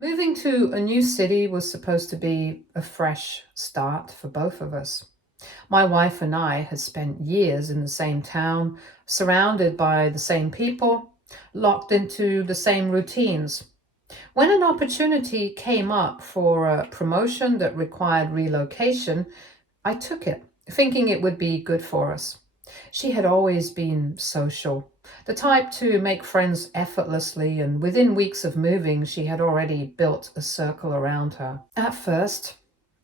Moving to a new city was supposed to be a fresh start for both of us. My wife and I had spent years in the same town, surrounded by the same people, locked into the same routines. When an opportunity came up for a promotion that required relocation, I took it, thinking it would be good for us. She had always been social, the type to make friends effortlessly, and within weeks of moving, she had already built a circle around her. At first,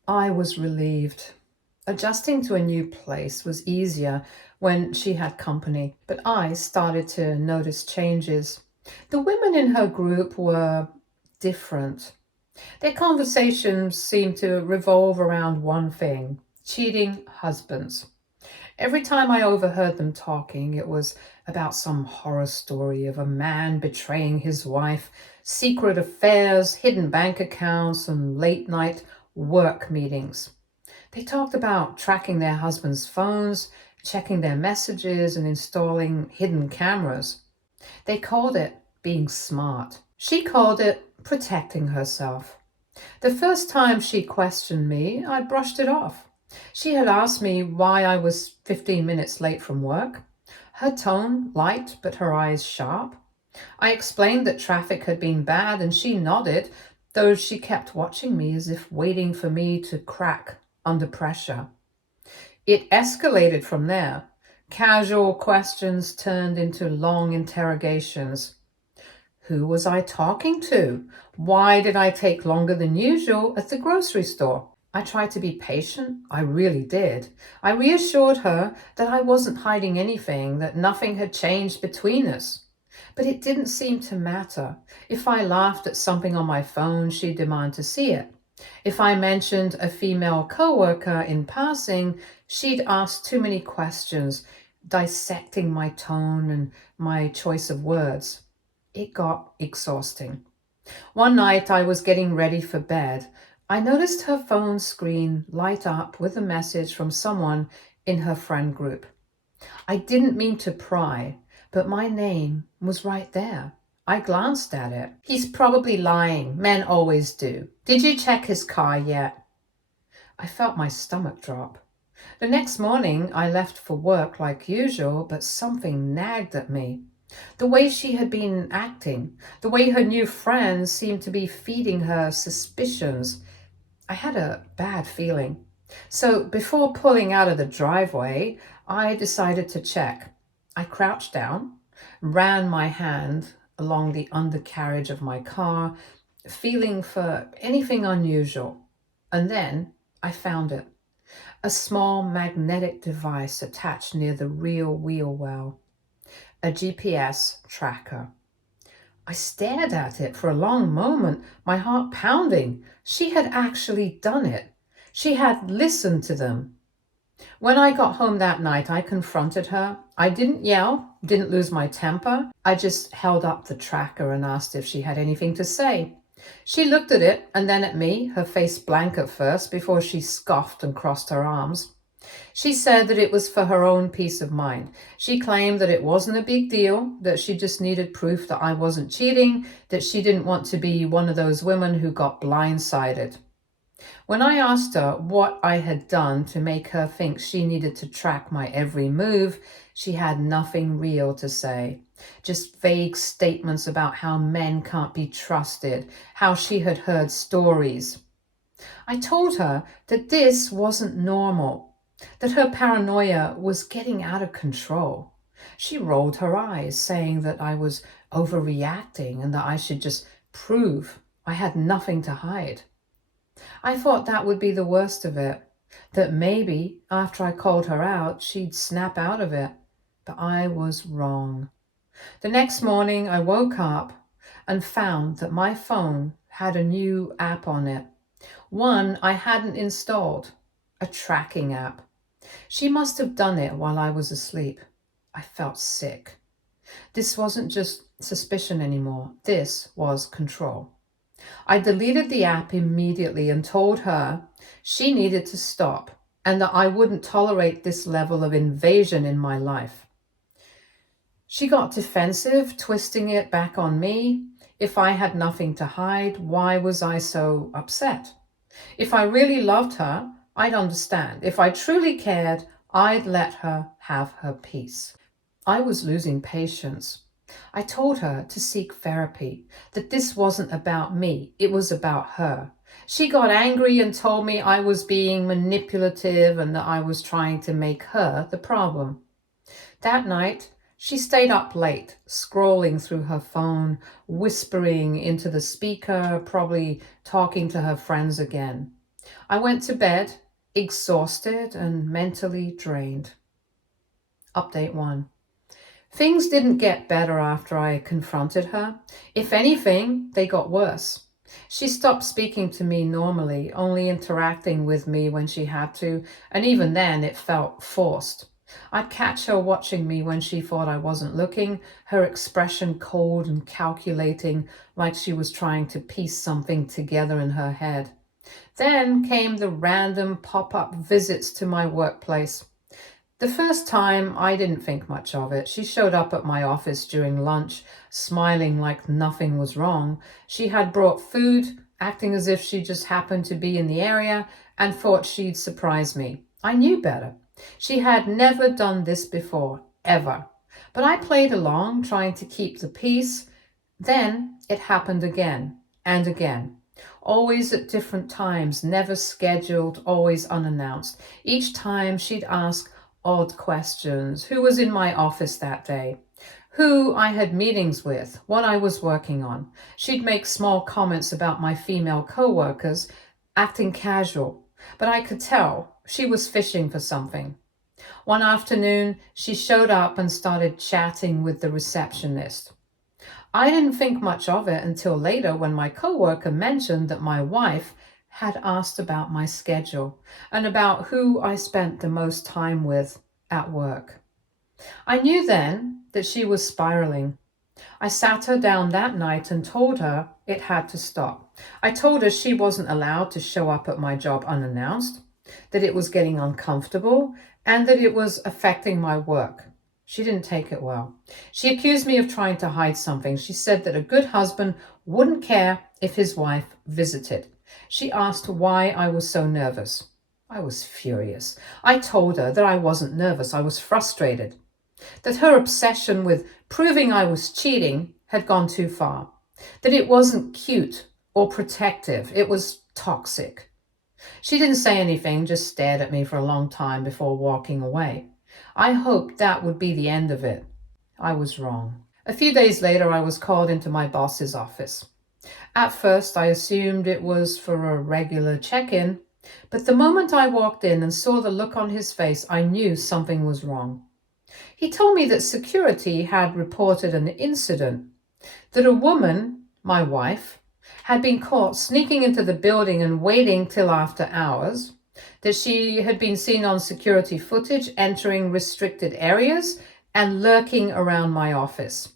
I was relieved. Adjusting to a new place was easier when she had company, but I started to notice changes. The women in her group were different. Their conversations seemed to revolve around one thing: cheating husbands. Every time I overheard them talking, it was about some horror story of a man betraying his wife, secret affairs, hidden bank accounts, and late night work meetings. They talked about tracking their husbands' phones, checking their messages, and installing hidden cameras. They called it being smart. She called it protecting herself. The first time she questioned me, I brushed it off. She had asked me why I was 15 minutes late from work. Her tone light, but her eyes sharp. I explained that traffic had been bad, and she nodded, though she kept watching me as if waiting for me to crack under pressure. It escalated from there. Casual questions turned into long interrogations. Who was I talking to? Why did I take longer than usual at the grocery store? I tried to be patient. I really did. I reassured her that I wasn't hiding anything, that nothing had changed between us. But it didn't seem to matter. If I laughed at something on my phone, she'd demand to see it. If I mentioned a female coworker in passing, she'd ask too many questions, dissecting my tone and my choice of words. It got exhausting. One night I was getting ready for bed. I noticed her phone screen light up with a message from someone in her friend group. I didn't mean to pry, but my name was right there. I glanced at it. He's probably lying. Men always do. Did you check his car yet? I felt my stomach drop. The next morning I left for work like usual, but something nagged at me. The way she had been acting, the way her new friends seemed to be feeding her suspicions. I had a bad feeling. So before pulling out of the driveway, I decided to check. I crouched down, ran my hand along the undercarriage of my car, feeling for anything unusual. And then I found it. A small magnetic device attached near the rear wheel well. A GPS tracker. I stared at it for a long moment, my heart pounding. She had actually done it. She had listened to them. When I got home that night, I confronted her. I didn't yell, didn't lose my temper. I just held up the tracker and asked if she had anything to say. She looked at it and then at me, her face blank at first, before she scoffed and crossed her arms. She said that it was for her own peace of mind. She claimed that it wasn't a big deal, that she just needed proof that I wasn't cheating, that she didn't want to be one of those women who got blindsided. When I asked her what I had done to make her think she needed to track my every move, she had nothing real to say. Just vague statements about how men can't be trusted, how she had heard stories. I told her that this wasn't normal, that her paranoia was getting out of control. She rolled her eyes, saying that I was overreacting and that I should just prove I had nothing to hide. I thought that would be the worst of it, that maybe after I called her out, she'd snap out of it. But I was wrong. The next morning, I woke up and found that my phone had a new app on it, one I hadn't installed, a tracking app. She must have done it while I was asleep. I felt sick. This wasn't just suspicion anymore. This was control. I deleted the app immediately and told her she needed to stop and that I wouldn't tolerate this level of invasion in my life. She got defensive, twisting it back on me. If I had nothing to hide, why was I so upset? If I really loved her, I'd understand. If I truly cared, I'd let her have her peace. I was losing patience. I told her to seek therapy, that this wasn't about me, it was about her. She got angry and told me I was being manipulative and that I was trying to make her the problem. That night, she stayed up late, scrolling through her phone, whispering into the speaker, probably talking to her friends again. I went to bed, exhausted and mentally drained. Update 1. Things didn't get better after I confronted her. If anything, they got worse. She stopped speaking to me normally, only interacting with me when she had to, and even then it felt forced. I'd catch her watching me when she thought I wasn't looking, her expression cold and calculating, like she was trying to piece something together in her head. Then came the random pop-up visits to my workplace. The first time, I didn't think much of it. She showed up at my office during lunch, smiling like nothing was wrong. She had brought food, acting as if she just happened to be in the area, and thought she'd surprise me. I knew better. She had never done this before, ever. But I played along, trying to keep the peace. Then it happened again and again. Always at different times, never scheduled, always unannounced. Each time she'd ask odd questions. Who was in my office that day? Who I had meetings with, what I was working on. She'd make small comments about my female co-workers, acting casual, but I could tell she was fishing for something. One afternoon, she showed up and started chatting with the receptionist. I didn't think much of it until later when my coworker mentioned that my wife had asked about my schedule and about who I spent the most time with at work. I knew then that she was spiraling. I sat her down that night and told her it had to stop. I told her she wasn't allowed to show up at my job unannounced, that it was getting uncomfortable, and that it was affecting my work. She didn't take it well. She accused me of trying to hide something. She said that a good husband wouldn't care if his wife visited. She asked why I was so nervous. I was furious. I told her that I wasn't nervous. I was frustrated. That her obsession with proving I was cheating had gone too far. That it wasn't cute or protective. It was toxic. She didn't say anything, just stared at me for a long time before walking away. I hoped that would be the end of it. I was wrong. A few days later, I was called into my boss's office. At first, I assumed it was for a regular check-in, but the moment I walked in and saw the look on his face, I knew something was wrong. He told me that security had reported an incident, that a woman, my wife, had been caught sneaking into the building and waiting till after hours, that she had been seen on security footage entering restricted areas and lurking around my office.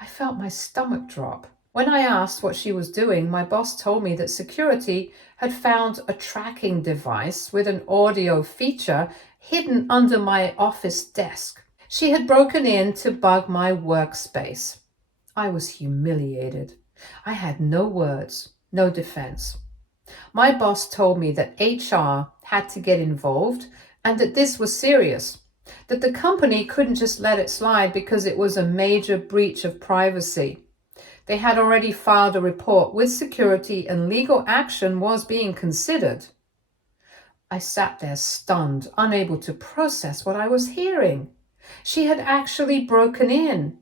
I felt my stomach drop. When I asked what she was doing, my boss told me that security had found a tracking device with an audio feature hidden under my office desk. She had broken in to bug my workspace. I was humiliated. I had no words, no defense. My boss told me that HR had to get involved and that this was serious, that the company couldn't just let it slide because it was a major breach of privacy. They had already filed a report with security and legal action was being considered. I sat there stunned, unable to process what I was hearing. She had actually broken in.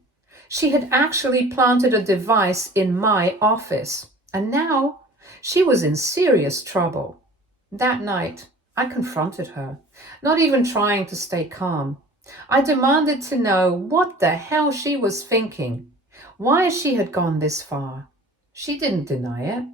She had actually planted a device in my office. And now she was in serious trouble. That night, I confronted her, not even trying to stay calm. I demanded to know what the hell she was thinking, why she had gone this far. She didn't deny it.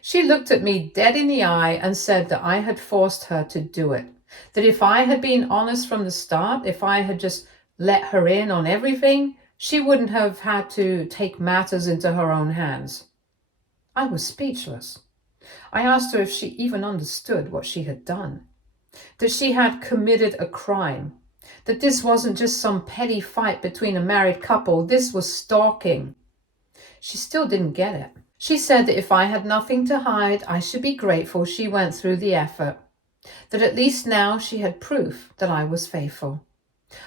She looked at me dead in the eye and said that I had forced her to do it, that if I had been honest from the start, if I had just let her in on everything, she wouldn't have had to take matters into her own hands. I was speechless. I asked her if she even understood what she had done, that she had committed a crime, that this wasn't just some petty fight between a married couple, this was stalking. She still didn't get it. She said that if I had nothing to hide, I should be grateful she went through the effort, that at least now she had proof that I was faithful.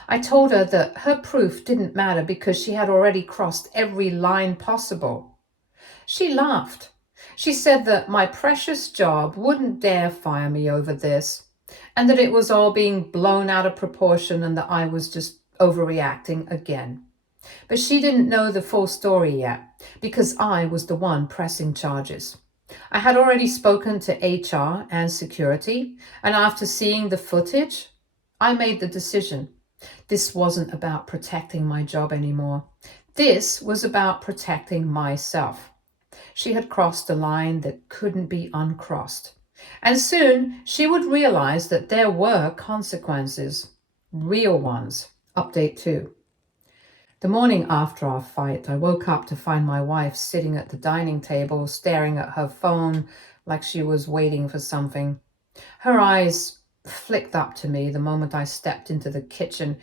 I told her that her proof didn't matter because she had already crossed every line possible. She laughed. She said that my precious job wouldn't dare fire me over this, and that it was all being blown out of proportion and that I was just overreacting again. But she didn't know the full story yet, because I was the one pressing charges. I had already spoken to HR and security, and after seeing the footage, I made the decision. This wasn't about protecting my job anymore. This was about protecting myself. She had crossed a line that couldn't be uncrossed. And soon she would realize that there were consequences, real ones. Update 2. The morning after our fight, I woke up to find my wife sitting at the dining table, staring at her phone like she was waiting for something. Her eyes flicked up to me the moment I stepped into the kitchen,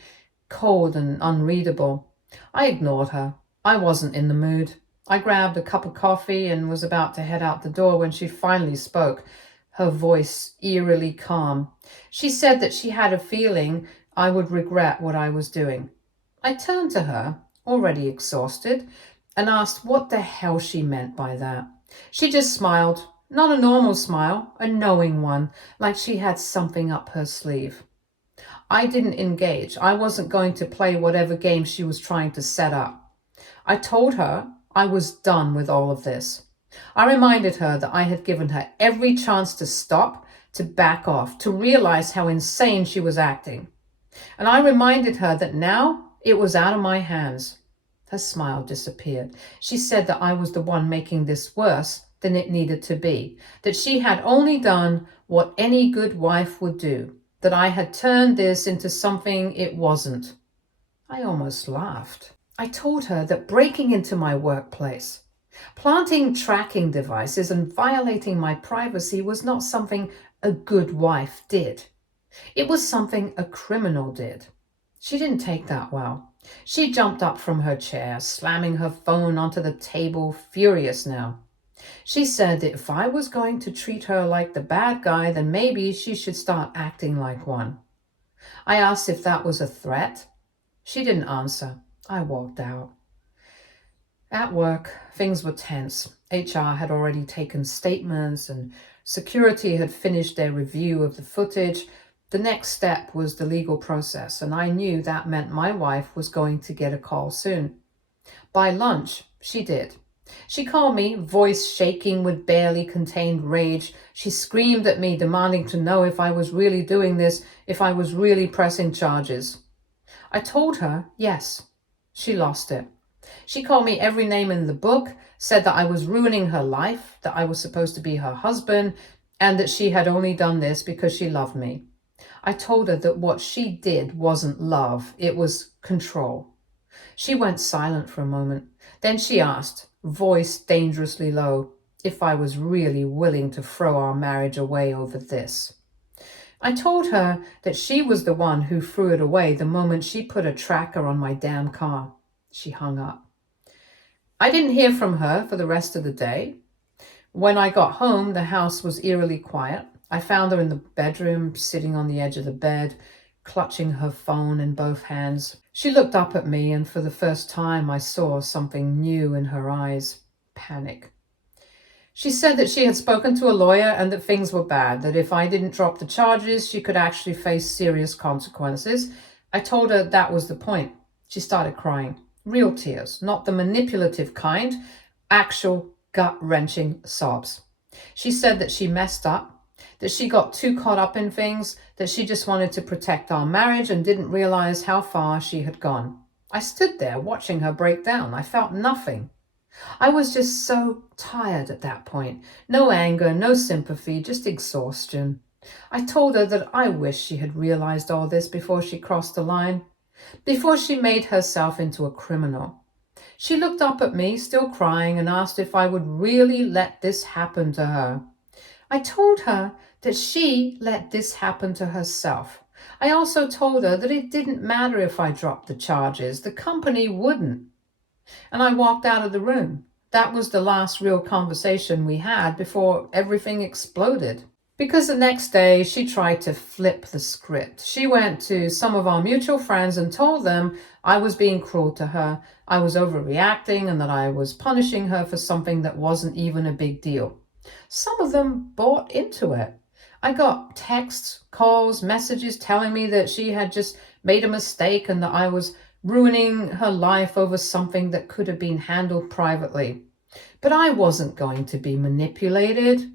cold and unreadable. I ignored her. I wasn't in the mood. I grabbed a cup of coffee and was about to head out the door when she finally spoke, her voice eerily calm. She said that she had a feeling I would regret what I was doing. I turned to her, already exhausted, and asked what the hell she meant by that. She just smiled, not a normal smile, a knowing one, like she had something up her sleeve. I didn't engage. I wasn't going to play whatever game she was trying to set up. I told her I was done with all of this. I reminded her that I had given her every chance to stop, to back off, to realize how insane she was acting. And I reminded her that now it was out of my hands. Her smile disappeared. She said that I was the one making this worse than it needed to be, that she had only done what any good wife would do, that I had turned this into something it wasn't. I almost laughed. I told her that breaking into my workplace, planting tracking devices and violating my privacy was not something a good wife did. It was something a criminal did. She didn't take that well. She jumped up from her chair, slamming her phone onto the table, furious now. She said that if I was going to treat her like the bad guy, then maybe she should start acting like one. I asked if that was a threat. She didn't answer. I walked out. At work, things were tense. HR had already taken statements and security had finished their review of the footage. The next step was the legal process, and I knew that meant my wife was going to get a call soon. By lunch, she did. She called me, voice shaking with barely contained rage. She screamed at me, demanding to know if I was really doing this, if I was really pressing charges. I told her yes. She lost it. She called me every name in the book, said that I was ruining her life, that I was supposed to be her husband, and that she had only done this because she loved me. I told her that what she did wasn't love, it was control. She went silent for a moment. Then she asked, voice dangerously low, if I was really willing to throw our marriage away over this. I told her that she was the one who threw it away the moment she put a tracker on my damn car. She hung up. I didn't hear from her for the rest of the day. When I got home, the house was eerily quiet. I found her in the bedroom, sitting on the edge of the bed, clutching her phone in both hands. She looked up at me, and for the first time I saw something new in her eyes. Panic. She said that she had spoken to a lawyer and that things were bad, that if I didn't drop the charges, she could actually face serious consequences. I told her that was the point. She started crying. Real tears, not the manipulative kind, actual gut-wrenching sobs. She said that she messed up, that she got too caught up in things, that she just wanted to protect our marriage and didn't realize how far she had gone. I stood there watching her break down. I felt nothing. I was just so tired at that point. No anger, no sympathy, just exhaustion. I told her that I wished she had realized all this before she crossed the line, before she made herself into a criminal. She looked up at me, still crying, and asked if I would really let this happen to her. I told her that she let this happen to herself. I also told her that it didn't matter if I dropped the charges. The company wouldn't. And I walked out of the room, That was the last real conversation we had before everything exploded. Because the next day she tried to flip the script. She went to some of our mutual friends and told them I was being cruel to her, I was overreacting, and that I was punishing her for something that wasn't even a big deal. Some of them bought into it. I got texts, calls, messages telling me that she had just made a mistake and that I was ruining her life over something that could have been handled privately. But I wasn't going to be manipulated.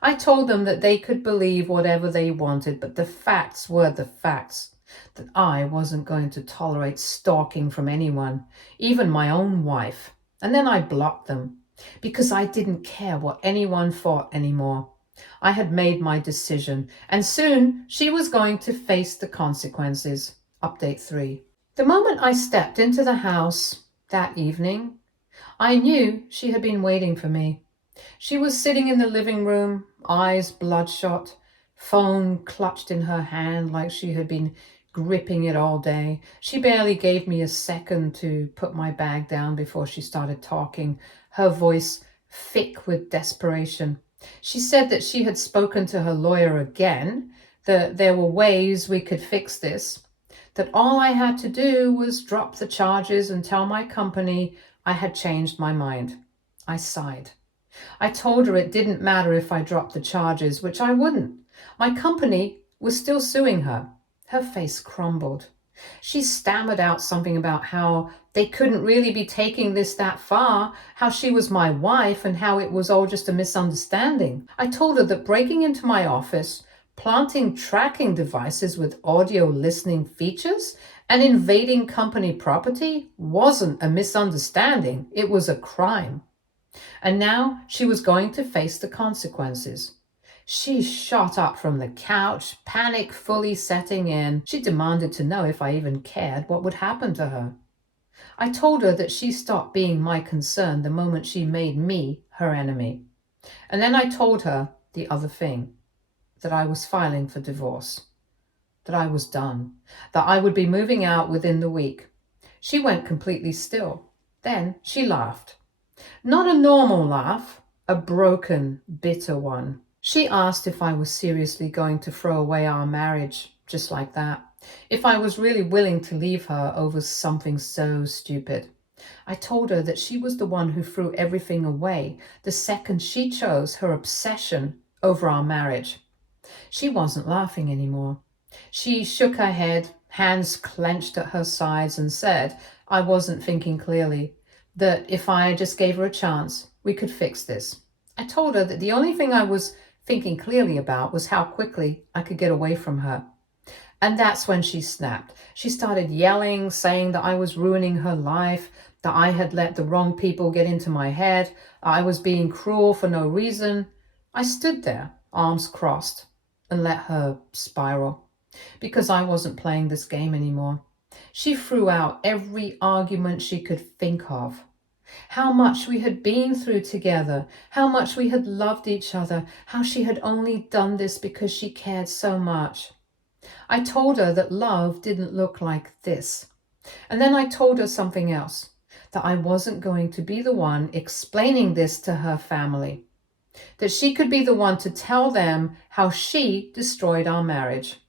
I told them that they could believe whatever they wanted, but the facts were the facts. That I wasn't going to tolerate stalking from anyone, even my own wife. And then I blocked them, because I didn't care what anyone thought anymore. I had made my decision, and soon she was going to face the consequences. Update 3. The moment I stepped into the house that evening, I knew she had been waiting for me. She was sitting in the living room, eyes bloodshot, phone clutched in her hand like she had been gripping it all day. She barely gave me a second to put my bag down before she started talking, her voice thick with desperation. She said that she had spoken to her lawyer again, that there were ways we could fix this, that all I had to do was drop the charges and tell my company I had changed my mind. I sighed. I told her it didn't matter if I dropped the charges, which I wouldn't. My company was still suing her. Her face crumbled. She stammered out something about how they couldn't really be taking this that far, how she was my wife, and how it was all just a misunderstanding. I told her that breaking into my office, planting tracking devices with audio listening features, and invading company property wasn't a misunderstanding, it was a crime. And now she was going to face the consequences. She shot up from the couch, panic fully setting in. She demanded to know if I even cared what would happen to her. I told her that she stopped being my concern the moment she made me her enemy. And then I told her the other thing, that I was filing for divorce, that I was done, that I would be moving out within the week. She went completely still. Then she laughed. Not a normal laugh, a broken, bitter one. She asked if I was seriously going to throw away our marriage, just like that. If I was really willing to leave her over something so stupid. I told her that she was the one who threw everything away the second she chose her obsession over our marriage. She wasn't laughing anymore. She shook her head, hands clenched at her sides, and said I wasn't thinking clearly, that if I just gave her a chance, we could fix this. I told her that the only thing I was thinking clearly about was how quickly I could get away from her. And that's when she snapped. She started yelling, saying that I was ruining her life, that I had let the wrong people get into my head, I was being cruel for no reason. I stood there, arms crossed, and let her spiral, because I wasn't playing this game anymore. She threw out every argument she could think of. How much we had been through together, how much we had loved each other, how she had only done this because she cared so much. I told her that love didn't look like this. And then I told her something else, that I wasn't going to be the one explaining this to her family, that she could be the one to tell them how she destroyed our marriage.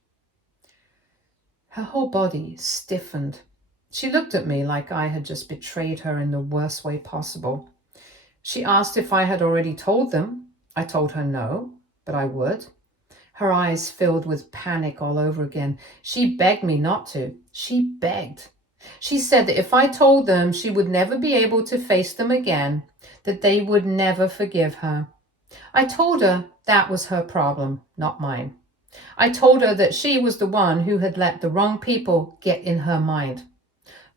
Her whole body stiffened. She looked at me like I had just betrayed her in the worst way possible. She asked if I had already told them. I told her no, but I would. Her eyes filled with panic all over again. She begged me not to. She begged. She said that if I told them, she would never be able to face them again, that they would never forgive her. I told her that was her problem, not mine. I told her that she was the one who had let the wrong people get in her mind.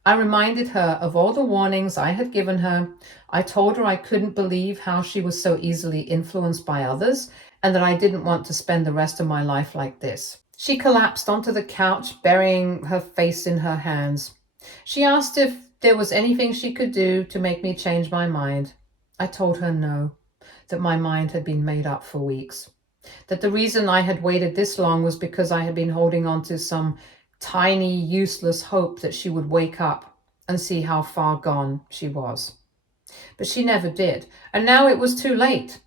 I reminded her of all the warnings I had given her. I told her I couldn't believe how she was so easily influenced by others, and that I didn't want to spend the rest of my life like this. She collapsed onto the couch, burying her face in her hands. She asked if there was anything she could do to make me change my mind. I told her no, that my mind had been made up for weeks. That the reason I had waited this long was because I had been holding on to some tiny, useless hope that she would wake up and see how far gone she was. But she never did, and now it was too late.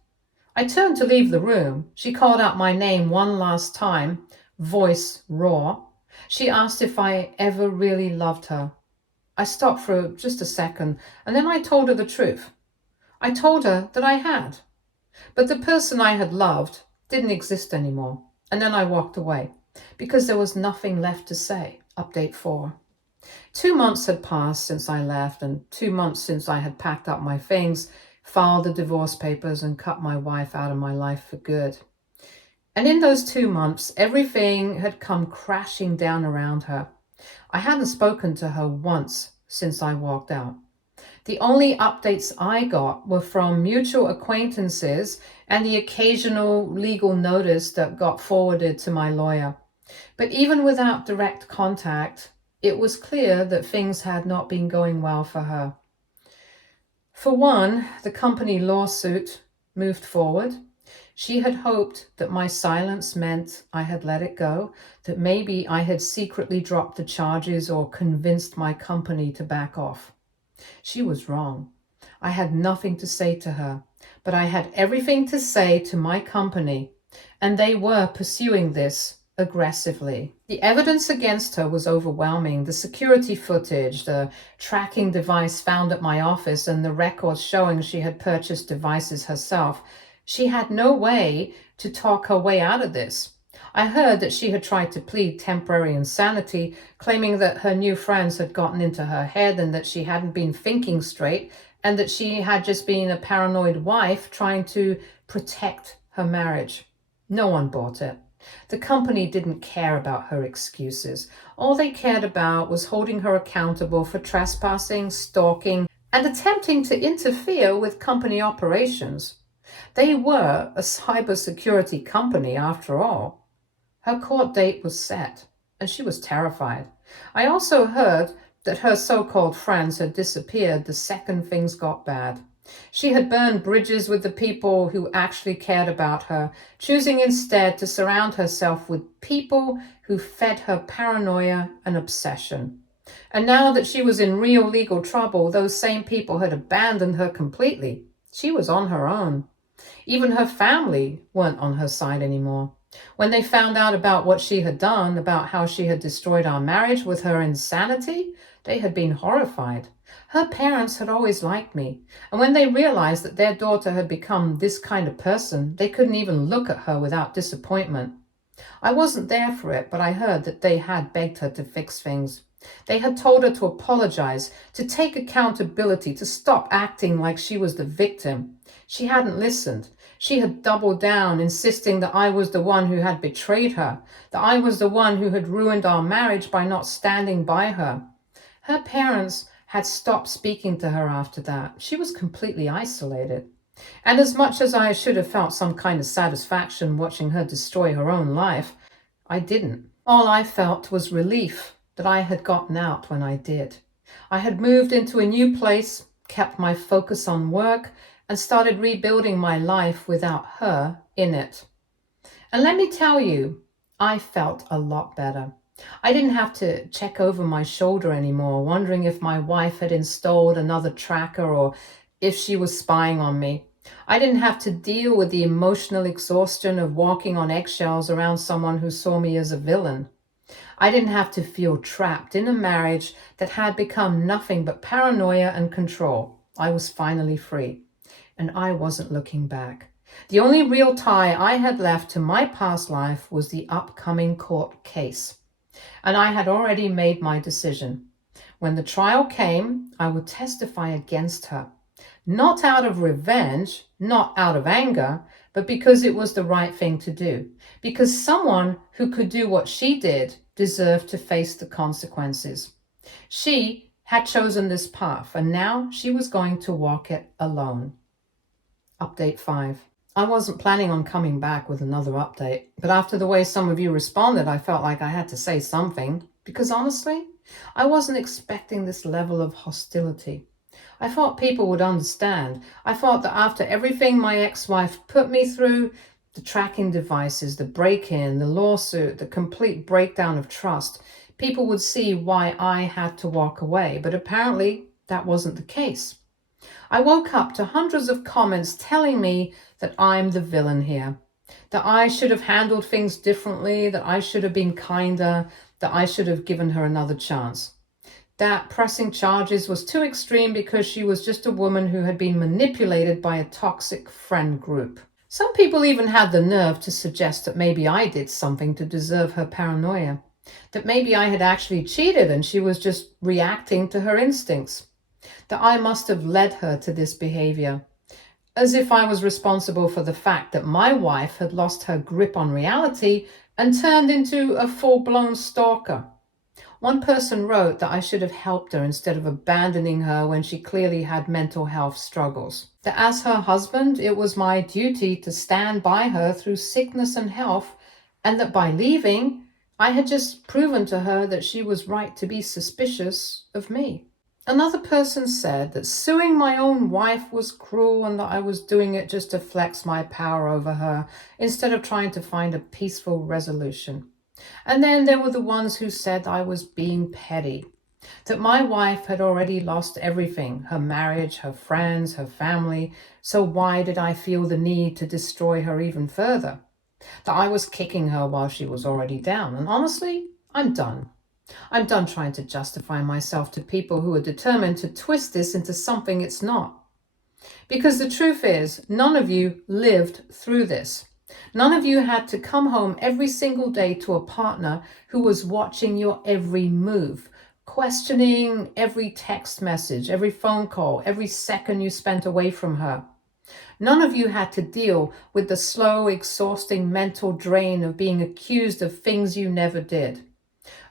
I turned to leave the room. She called out my name one last time, voice raw. She asked if I ever really loved her. I stopped for just a second, and then I told her the truth. I told her that I had, but the person I had loved didn't exist anymore. And then I walked away because there was nothing left to say. Update 4. 2 months had passed since I left, and 2 months since I had packed up my things, filed the divorce papers, and cut my wife out of my life for good. And in those 2 months, everything had come crashing down around her. I hadn't spoken to her once since I walked out. The only updates I got were from mutual acquaintances and the occasional legal notice that got forwarded to my lawyer. But even without direct contact, it was clear that things had not been going well for her. For one, the company lawsuit moved forward. She had hoped that my silence meant I had let it go, that maybe I had secretly dropped the charges or convinced my company to back off. She was wrong. I had nothing to say to her, but I had everything to say to my company, and they were pursuing this aggressively. The evidence against her was overwhelming. The security footage, the tracking device found at my office, and the records showing she had purchased devices herself. She had no way to talk her way out of this. I heard that she had tried to plead temporary insanity, claiming that her new friends had gotten into her head and that she hadn't been thinking straight, and that she had just been a paranoid wife trying to protect her marriage. No one bought it. The company didn't care about her excuses. All they cared about was holding her accountable for trespassing, stalking, and attempting to interfere with company operations. They were a cybersecurity company after all. Her court date was set, and she was terrified. I also heard that her so-called friends had disappeared the second things got bad. She had burned bridges with the people who actually cared about her, choosing instead to surround herself with people who fed her paranoia and obsession. And now that she was in real legal trouble, those same people had abandoned her completely. She was on her own. Even her family weren't on her side anymore. When they found out about what she had done, about how she had destroyed our marriage with her insanity, they had been horrified. Her parents had always liked me, and when they realized that their daughter had become this kind of person, they couldn't even look at her without disappointment. I wasn't there for it, but I heard that they had begged her to fix things. They had told her to apologize, to take accountability, to stop acting like she was the victim. She hadn't listened. She had doubled down, insisting that I was the one who had betrayed her, that I was the one who had ruined our marriage by not standing by her. Her parents had stopped speaking to her after that. She was completely isolated. And as much as I should have felt some kind of satisfaction watching her destroy her own life, I didn't. All I felt was relief that I had gotten out when I did. I had moved into a new place, kept my focus on work, and started rebuilding my life without her in it. And let me tell you, I felt a lot better. I didn't have to check over my shoulder anymore, wondering if my wife had installed another tracker or if she was spying on me. I didn't have to deal with the emotional exhaustion of walking on eggshells around someone who saw me as a villain. I didn't have to feel trapped in a marriage that had become nothing but paranoia and control. I was finally free, and I wasn't looking back. The only real tie I had left to my past life was the upcoming court case, and I had already made my decision. When the trial came, I would testify against her, not out of revenge, not out of anger, but because it was the right thing to do, because someone who could do what she did deserved to face the consequences. She had chosen this path, and now she was going to walk it alone. Update 5. I wasn't planning on coming back with another update, but after the way some of you responded, I felt like I had to say something, because honestly, I wasn't expecting this level of hostility. I thought people would understand. I thought that after everything my ex-wife put me through, the tracking devices, the break-in, the lawsuit, the complete breakdown of trust, people would see why I had to walk away. But apparently that wasn't the case. I woke up to hundreds of comments telling me that I'm the villain here, that I should have handled things differently, that I should have been kinder, that I should have given her another chance. That pressing charges was too extreme because she was just a woman who had been manipulated by a toxic friend group. Some people even had the nerve to suggest that maybe I did something to deserve her paranoia, that maybe I had actually cheated and she was just reacting to her instincts, that I must have led her to this behavior, as if I was responsible for the fact that my wife had lost her grip on reality and turned into a full-blown stalker. One person wrote that I should have helped her instead of abandoning her when she clearly had mental health struggles. That as her husband, it was my duty to stand by her through sickness and health, and that by leaving, I had just proven to her that she was right to be suspicious of me. Another person said that suing my own wife was cruel and that I was doing it just to flex my power over her instead of trying to find a peaceful resolution. And then there were the ones who said I was being petty, that my wife had already lost everything, her marriage, her friends, her family, so why did I feel the need to destroy her even further? That I was kicking her while she was already down. And honestly, I'm done. I'm done trying to justify myself to people who are determined to twist this into something it's not. Because the truth is, none of you lived through this. None of you had to come home every single day to a partner who was watching your every move, questioning every text message, every phone call, every second you spent away from her. None of you had to deal with the slow, exhausting mental drain of being accused of things you never did,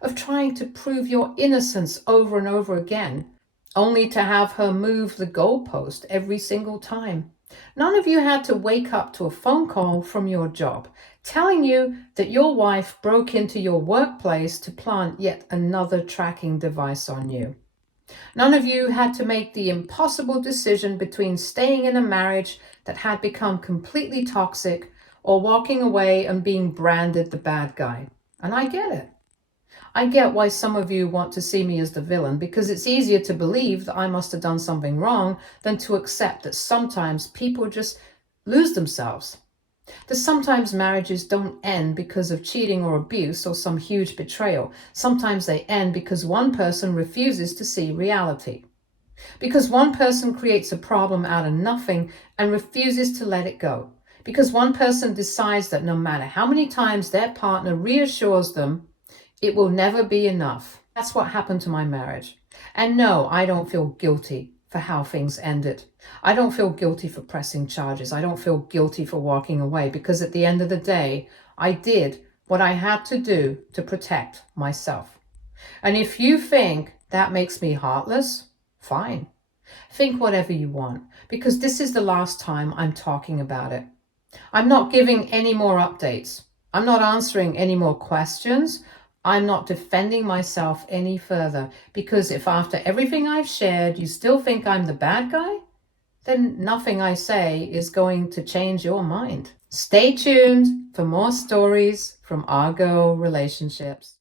of trying to prove your innocence over and over again, only to have her move the goalpost every single time. None of you had to wake up to a phone call from your job telling you that your wife broke into your workplace to plant yet another tracking device on you. None of you had to make the impossible decision between staying in a marriage that had become completely toxic or walking away and being branded the bad guy. And I get it. I get why some of you want to see me as the villain, because it's easier to believe that I must have done something wrong than to accept that sometimes people just lose themselves. That sometimes marriages don't end because of cheating or abuse or some huge betrayal. Sometimes they end because one person refuses to see reality. Because one person creates a problem out of nothing and refuses to let it go. Because one person decides that no matter how many times their partner reassures them, it will never be enough. That's what happened to my marriage. And no, I don't feel guilty for how things ended. I don't feel guilty for pressing charges. I don't feel guilty for walking away, because at the end of the day, I did what I had to do to protect myself. And if you think that makes me heartless, fine. Think whatever you want, because this is the last time I'm talking about it. I'm not giving any more updates. I'm not answering any more questions. I'm not defending myself any further, because if after everything I've shared you still think I'm the bad guy, then nothing I say is going to change your mind. Stay tuned for more stories from our girl relationships.